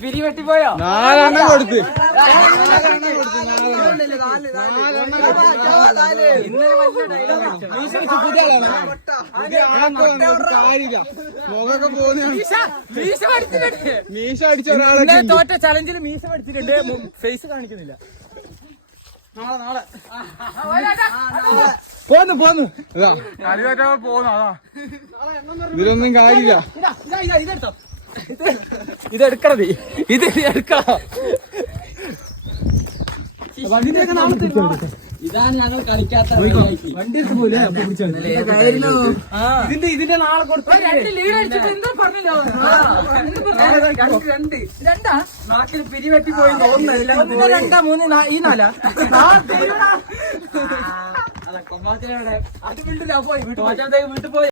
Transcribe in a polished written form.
പിരിവെട്ടിപ്പോയോ 4 കൊടുത്ത് മുഖമൊക്കെ പോകുന്ന മീശ അടിച്ച ഒരാളെ തോറ്റ ചലഞ്ചിൽ മീശ പഠിച്ചിട്ടുണ്ട് ഫേസ് കാണിക്കുന്നില്ല പോന്നു ഇതിലൊന്നും കാര്യമില്ല ഇതെടുക്കണത് ഇത് എടുക്കണം വണ്ടിന്റെയൊക്കെ നാളെ ഇതാണ് ഞങ്ങൾ കളിക്കാത്ത വണ്ടി എടുത്ത് പോലെ ഇതിന്റെ നാളെ കൊടുത്ത രണ്ടാ നാട്ടിൽ പിരിവെട്ടി പോയി 1 2 3 ഈ 4 അത് വീട്ടിൽ പോയി